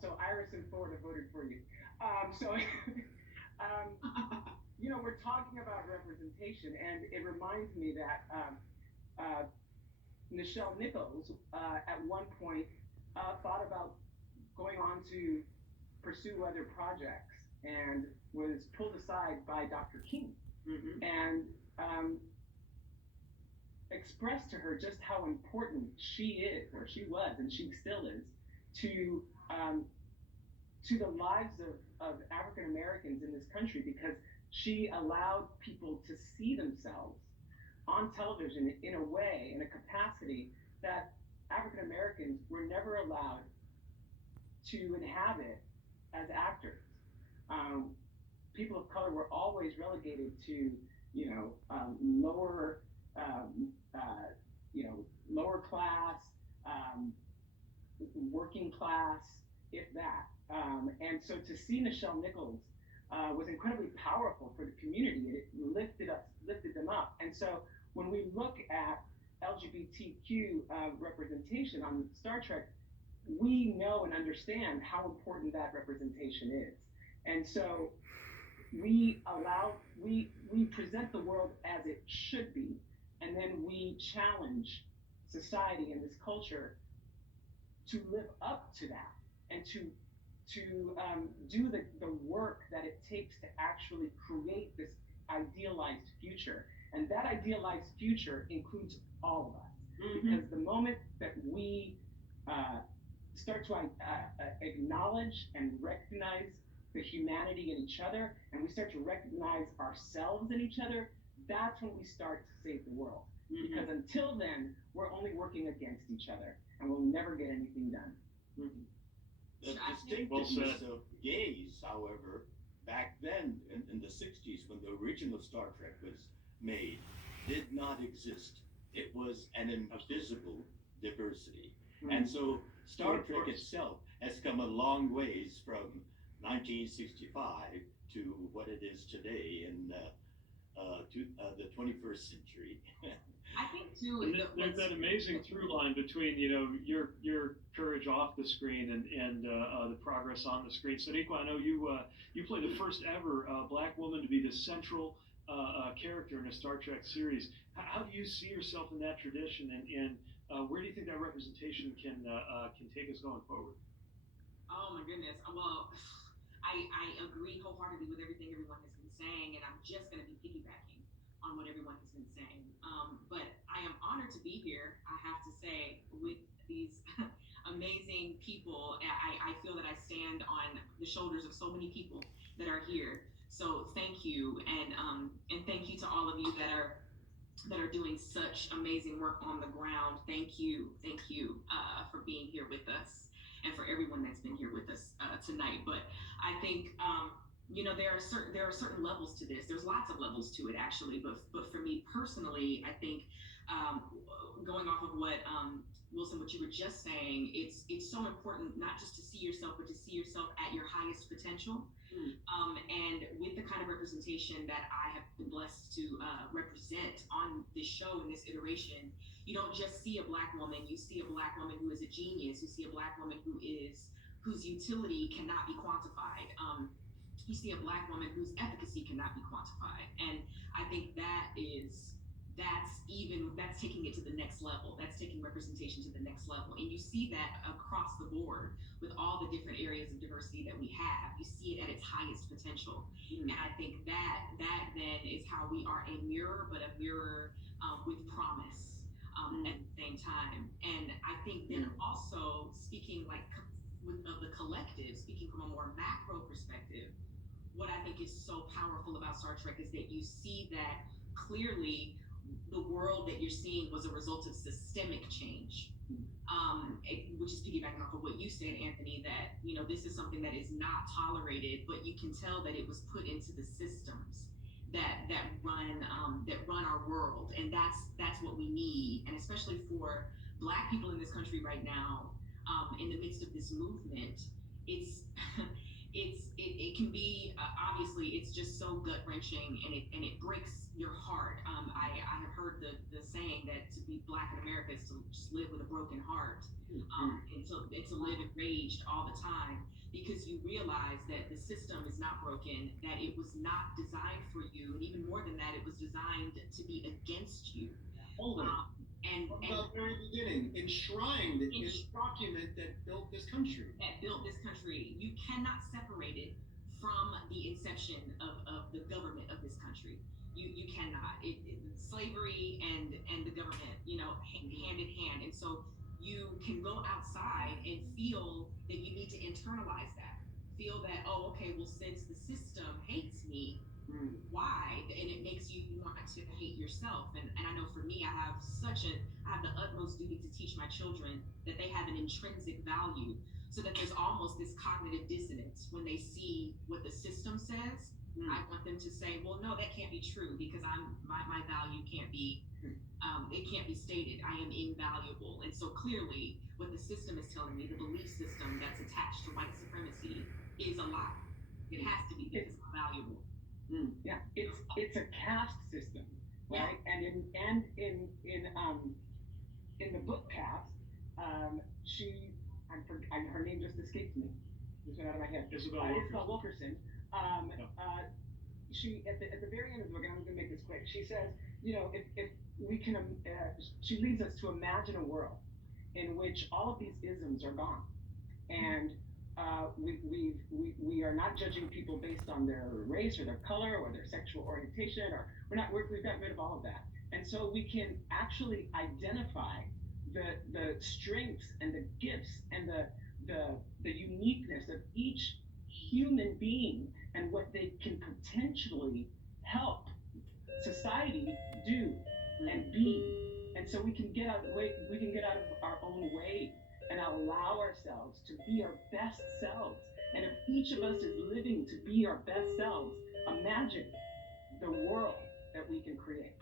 So Iris in Florida voted for you. So, we're talking about representation, and it reminds me that uh, Nichelle Nichols at one point thought about going on to pursue other projects and was pulled aside by Dr. King and expressed to her just how important she is, or she was, and she still is, to um, to the lives of African Americans in this country because she allowed people to see themselves on television in a way, in a capacity that African Americans were never allowed to inhabit as actors. Um, People of color were always relegated to, lower, um, uh, lower class, um, working class, if that. And so to see Nichelle Nichols was incredibly powerful for the community. It lifted them up. And so when we look at LGBTQ representation on Star Trek, we know and understand how important that representation is. And so we present the world as it should be, and then we challenge society and this culture to live up to that and to do the work that it takes to actually create this idealized future. And that idealized future includes all of us. Because the moment that we uh, start to acknowledge and recognize the humanity in each other, and we start to recognize ourselves in each other, that's when we start to save the world. Because until then, we're only working against each other, and we'll never get anything done. The distinctiveness of gays, however, back then in the 60s when the original Star Trek was made, did not exist. It was an invisible diversity. And so Star Trek itself has come a long ways from 1965 to what it is today in the 21st century. I think too. And there's that amazing through line between your courage off the screen and the progress on the screen. Sonequa, I know you played the first ever black woman to be the central character in a Star Trek series. How do you see yourself in that tradition, and where do you think that representation can take us going forward? Oh my goodness. Well, I agree wholeheartedly with everything everyone has been saying, and I'm just going to be piggybacking on what everyone has been saying. But I am honored to be here, I have to say, with these amazing people. I feel that I stand on the shoulders of so many people that are here. So thank you, and thank you to all of you that are doing such amazing work on the ground. Thank you for being here with us, and for everyone that's been here with us tonight. But I think there are certain levels to this. There's lots of levels to it actually, but for me personally, I think um, going off of what Wilson, what you were just saying, it's so important not just to see yourself, but to see yourself at your highest potential. And with the kind of representation that I have been blessed to represent on this show in this iteration, you don't just see a black woman. You see a black woman who is a genius. You see a black woman whose utility cannot be quantified. You see a black woman whose efficacy cannot be quantified, and I think that's taking it to the next level. That's taking representation to the next level, and you see that across the board with all the different areas of diversity that we have. You see it at its highest potential, and I think that then is how we are a mirror, but a mirror with promise at the same time. And I think then also speaking of the collective, speaking from a more macro perspective, what I think is so powerful about Star Trek is that you see that clearly the world that you're seeing was a result of systemic change. Which is piggybacking off of what you said, Anthony, that this is something that is not tolerated, but you can tell that it was put into the systems that run our world, and that's what we need, and especially for Black people in this country right now, in the midst of this movement, it's it can be obviously it's just so gut wrenching and it breaks your heart. I have heard the saying that to be black in America is to just live with a broken heart, and to live enraged all the time because you realize that the system is not broken, that it was not designed for you, and even more than that, it was designed to be against you. Hold on. From the very beginning, enshrined in this document that built this country. You cannot separate it from the inception of the government of this country. You cannot. Slavery and the government, hand in hand. And so you can go outside and feel that you need to internalize that. Feel that, oh, okay, well, since the system hates me, why? And it makes you want to hate yourself. And I know for me, I have the utmost duty to teach my children that they have an intrinsic value, so that there's almost this cognitive dissonance when they see what the system says. I want them to say, well, no, that can't be true because my value can't be, it can't be stated. I am invaluable. And so clearly what the system is telling me, the belief system that's attached to white supremacy is a lie. It has to be because I'm valuable. Yeah, it's a caste system, right? Yeah. And in the book Caste, her name just escaped me. Just went out of my head. Isabel Wilkerson. She at the very end of the book, and I'm going to make this quick. She says, if we can, she leads us to imagine a world in which all of these isms are gone, and we are not judging people based on their race or their color or their sexual orientation, or we've got rid of all of that, and so we can actually identify the strengths and the gifts and the uniqueness of each human being and what they can potentially help society do and be, and so we can get out of our own way and allow ourselves to be our best selves. And if each of us is living to be our best selves, imagine the world that we can create.